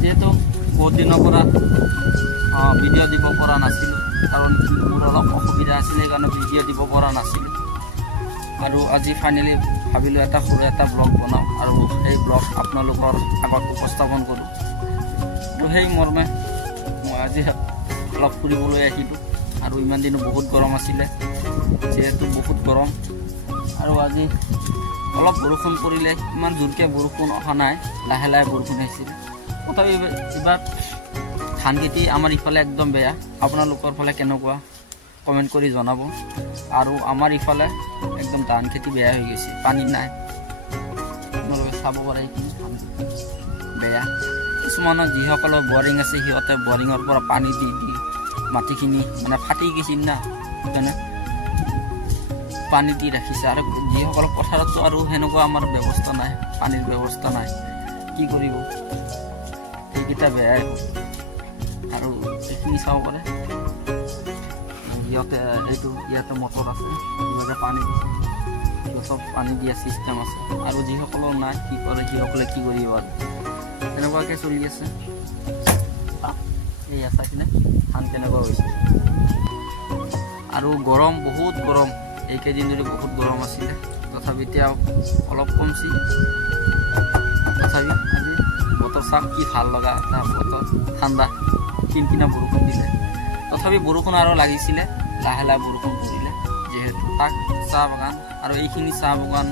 যেহেতু বহুত দিনৰ পৰা ভিডিঅ' দিব পৰা নাছিলোঁ, কাৰণ মোৰ অলপ অসুবিধা আছিলে, সেইকাৰণে ভিডিঅ' দিব পৰা নাছিলোঁ। আৰু আজি ফাইনেলি ভাবিলোঁ এটা সৰু এটা ব্লগ বনাওঁ আৰু সেই ব্লগ আপোনালোকৰ আগত উপস্থাপন কৰোঁ। তো সেই মৰ্মে মই আজি অলপ ফুৰিবলৈ আহিলোঁ। আৰু ইমান দিনো বহুত গৰম আছিলে, যিহেতু বহুত গৰম। আৰু আজি অলপ বৰষুণ পৰিলে, ইমান জোৰকৈ বৰষুণ অহা নাই, লাহে লাহে বৰষুণ আহিছিলে। তথাপি এইবাৰ ধান খেতি আমাৰ ইফালে একদম বেয়া। আপোনালোকৰ ফালে কেনেকুৱা কমেণ্ট কৰি জনাব। আৰু আমাৰ ইফালে একদম ধান খেতি বেয়া হৈ গৈছে, পানী নাই। আপোনালোকে চাব পাৰে এইখিনি ধান বেয়া। কিছুমানৰ যিসকলৰ বৰিং আছে, সিহঁতে বৰিঙৰ পৰা পানী দি দি মাটিখিনি মানে ফাটি গৈছে না, সেইকাৰণে পানী দি ৰাখিছে। আৰু যিসকলৰ পথাৰততো আৰু সেনেকুৱা আমাৰ ব্যৱস্থা নাই, পানীৰ ব্যৱস্থা নাই, কি কৰিব, সেইকেইটা বেয়াই হ'ব। আৰু এইখিনি চাব পাৰে, সিহঁতে এইটো ইয়াতে মটৰ আছে, সিহঁতে পানী দিছে, সিহঁতক পানী দিয়া ছিষ্টেম আছে। আৰু যিসকলৰ নাই, কি কৰে সিসকলে কি কৰিব, আৰু তেনেকুৱাকৈ চলি আছে। এই আচাখিনি ধান কেনেকুৱা হৈছে। আৰু গৰম, বহুত গৰম, এইকেইদিন ধৰি বহুত গৰম আছিলে। তথাপি এতিয়া অলপ কমছি। তথাপি আজি বতৰ চাহ কি ভাল লগা এটা বতৰ, ঠাণ্ডা, কিনকিনা বৰষুণ দিলে। তথাপি বৰষুণ আৰু লাগিছিলে, লাহে লাহে বৰষুণ পৰিলে। যিহেতু তাক চাহ বাগান, আৰু এইখিনি চাহ বাগান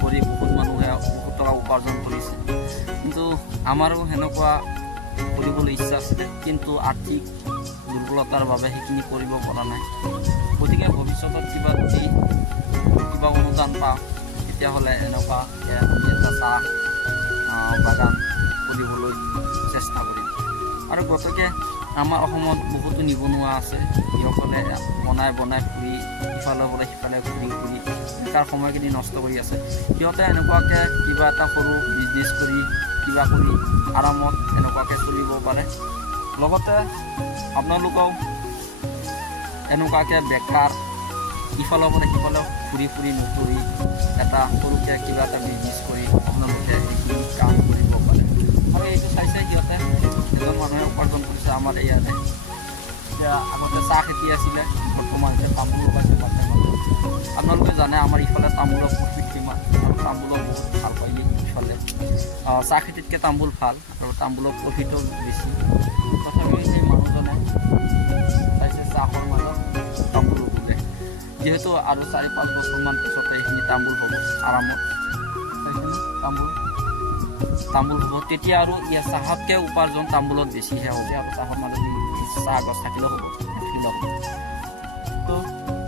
কৰি বহুত মানুহে বহুত টকা উপাৰ্জন কৰিছে। কিন্তু আমাৰো সেনেকুৱা কৰিবলৈ ইচ্ছা আছিলে, কিন্তু আৰ্থিক দুৰ্বলতাৰ বাবে সেইখিনি কৰিব পৰা নাই। গতিকে ভৱিষ্যতত কিবা অনুদান পাওঁ, তেতিয়াহ'লে এনেকুৱা আমি এটা চাহ বাগান কৰিবলৈ চেষ্টা কৰিম। আৰু গতিকে আমাৰ অসমত বহুতো নিবনুৱা আছে, যিসকলে বনাই ফুৰি ইফালৰ পৰা সিফালে ঘূৰি তাৰ সময়খিনি নষ্ট কৰি আছে। সিহঁতে এনেকুৱাকৈ কিবা এটা সৰু বিজনেছ কৰি, কিবা কৰি আৰামত এনেকুৱাকৈ চলিব পাৰে। লগতে আপোনালোকেও এনেকুৱাকৈ বেকাৰ ইফালৰ পৰা সিফালে ঘূৰি নুফুৰি এটা সৰুকৈ কিবা এটা বিজনেছ কৰি আপোনালোকে এইখিনি কাম কৰিব পাৰে। আৰু এইটো চাইছে, সিহঁতে এজন মানুহে উপাৰ্জন কৰিছে আমাৰ ইয়াতে। এতিয়া আগতে চাহ খেতি আছিলে, বৰ্তমান এতিয়া তামোল লগাইছে পাতে মানুহ। আপোনালোকে জানে আমাৰ ইফালে তামোলৰ প্ৰফিট কিমান, আৰু তামোলৰ বহুত ভাল পায় ইফালে। চাহ খেতিতকৈ তামোল ভাল, আৰু তামোলৰ প্ৰফিটো বেছি। তথাপিও সেই মানুহজনে চাইছে চাহৰ মাজত তামোল ৰুলে, যিহেতু আৰু 4-5 বছৰমান পিছতে এইখিনি তামোল হ'ব আৰামত। চাইছেনে, তামোল হ'ব, তেতিয়া আৰু ইয়াৰ চাহতকৈ উপাৰ্জন তামোলত বেছিহে হ'ব। আৰু চাহৰ মাজত চাহ গছ থাকিলেও হ'ব, নাথাকিলেও হ'ব। তো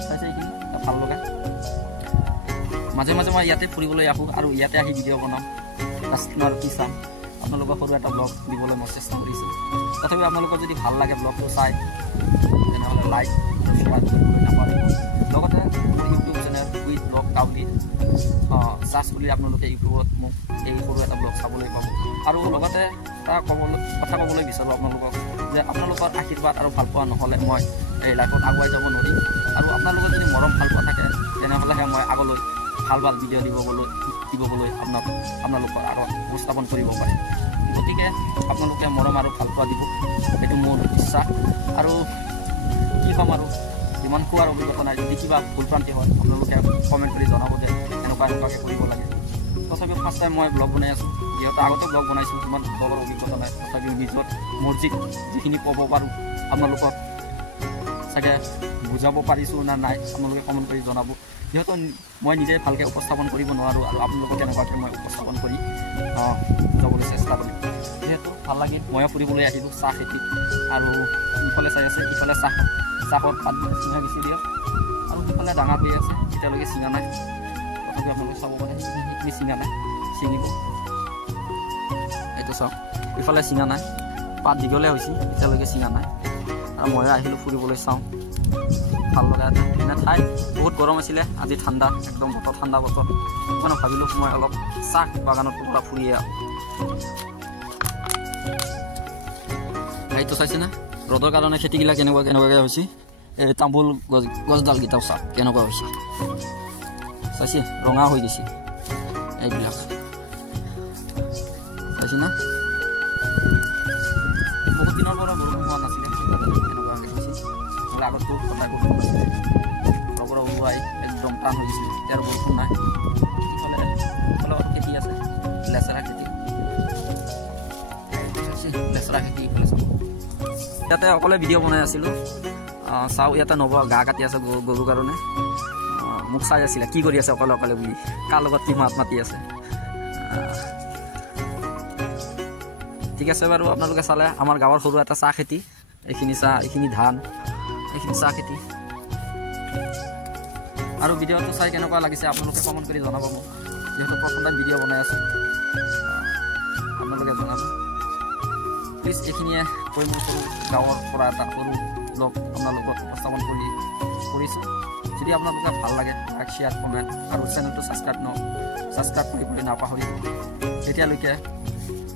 চাইছে, এইখিনি ভাল লগা। মাজে মাজে মই ইয়াতে ফুৰিবলৈ আহোঁ, আৰু ইয়াতে আহি ভিডিঅ' বনাওঁ। কাষ্টমাৰ কি চাম, আপোনালোকক সৰু এটা ব্লগ দিবলৈ মই চেষ্টা কৰিছোঁ। তথাপি আপোনালোকৰ যদি ভাল লাগে ব্লগটো চাই, তেনেহ'লে লাইক আৰু শ্বেয়াৰ কৰিবলৈ নাপাহৰিব। লগতে মোৰ ইউটিউব চেনেল উইথ ব্লগ কাউটি চাৰ্চ কৰি আপোনালোকে ইউটিউবত মোক এই সৰু এটা ব্লগ চাবলৈ পাব। আৰু লগতে কথা ক'বলৈ বিচাৰোঁ আপোনালোকক, যে আপোনালোকৰ আশীৰ্বাদ আৰু ভালপোৱা নহ'লে মই এই লাইফত আগুৱাই যাব নোৱাৰিম। আৰু আপোনালোকৰ যদি মৰম ভালপোৱা থাকে, তেনেহ'লেহে মই আগলৈ ভাল ভিডিঅ' দিবলৈ আপোনালোকৰ আগত উপস্থাপন কৰিব পাৰিম। গতিকে আপোনালোকে মৰম আৰু ভালপোৱা দিব, সেইটো মোৰ বিশ্বাস। আৰু কি ক'ম, আৰু যিমান খোৱাৰ অভিজ্ঞতা নাই, যদি কিবা ভুলভ্ৰান্তি হয় আপোনালোকে কমেণ্ট কৰি জনাব যে এনেকুৱাকৈ কৰিব লাগে। তথাপিও ফাৰ্ষ্ট টাইম মই ব্লগ বনাই আছোঁ, যিহেতু আগতে ব্লগ বনাইছোঁ, ইমান ব্লগৰ অভিজ্ঞতা নাই। তথাপিও নিজৰ মৰ্জিত যিখিনি ক'ব পাৰোঁ আপোনালোকক চাগে বুজাব পাৰিছোঁ না নাই, আপোনালোকে কমেণ্ট কৰি জনাব। যিহেতু মই নিজে ভালকৈ উপস্থাপন কৰিব নোৱাৰোঁ, আৰু আপোনালোকক কেনেকুৱাকৈ মই উপস্থাপন কৰি যাবলৈ চেষ্টা কৰিম। যিহেতু ভাল লাগিল, ময়ো ফুৰিবলৈ আহিলোঁ চাহ খেতিত। আৰু ইফালে চাই আছে, ইফালে চাহৰ পাত চিঙা গেচি দিয়ক, আৰু সিফালে ডাঙৰ হৈ আছে, এতিয়ালৈকে চিঙা নাই। তথাপিও আপোনালোকে চাব পাৰে, সেইখিনি চিঙা নাই, ছিঙিব। এইটো চাওক, ইফালে চিঙা নাই, পাত দীঘলে হৈছে, এতিয়ালৈকে চিঙা নাই। আৰু ময়ো আহিলোঁ ফুৰিবলৈ, চাওঁ। ভাল লগা এটা ঠাই, বহুত গৰম আছিলে, আজি ঠাণ্ডা, একদম বতৰ ঠাণ্ডা বতৰ। মানে ভাবিলোঁ মই অলপ চাহ বাগানৰ পৰা ফুৰিয়ে আহোঁ। এইটো চাইছেনে, ৰ'দৰ কাৰণে খেতিগিলা কেনেকুৱাকৈ হৈছে। এই তামোল গছডালকেইটাও চাওক কেনেকুৱা হৈছে, চাইছে, ৰঙা হৈ গৈছে এইবিলাক, চাইছে না। নহ'লে আগতো সদায় বৰষুণ আছে ঘৰৰ পৰা ওলোৱাই একদম টান হৈ গৈছিল এতিয়া বৰষুণ নাই ইফালে খেতি আছে লেচেৰা খেতি ইফালে চাব ইয়াতে অকলে ভিডিঅ' বনাই আছিলোঁ চাওঁ ইয়াতে নব গা কাটি আছে গৰুৰ কাৰণে মোক চাই আছিলে কি কৰি আছে অকলে অকলে বুলি কাৰ লগত কি মাত মাতি আছে ঠিক আছে বাৰু আপোনালোকে চালে আমাৰ গাঁৱৰ সৰু এটা চাহ খেতি এইখিনি চাহ এইখিনি ধান এইখিনি চাহ খেতি আৰু ভিডিঅ'টো চাই কেনেকুৱা লাগিছে আপোনালোকে কমেণ্ট কৰি জনাব মোক যিহেতু প্ৰথম ভিডিঅ' বনাই আছোঁ আপোনালোকে জনাব প্লিজ এইখিনিয়ে কৈ মোৰ সৰু গাঁৱৰ পৰা এটা সৰু ব্লগ আপোনালোকক উপস্থাপন কৰিছোঁ যদি আপোনালোকে ভাল লাগে লাইক শ্বেয়াৰ কমেণ্ট আৰু চেনেলটো ছাবস্ক্ৰাইব কৰিবলৈ নাপাহৰিব তেতিয়ালৈকে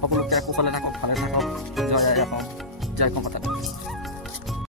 সকলোকে কুশলে থাকক ভালে থাকক জয় আই অসম জয় কমতা।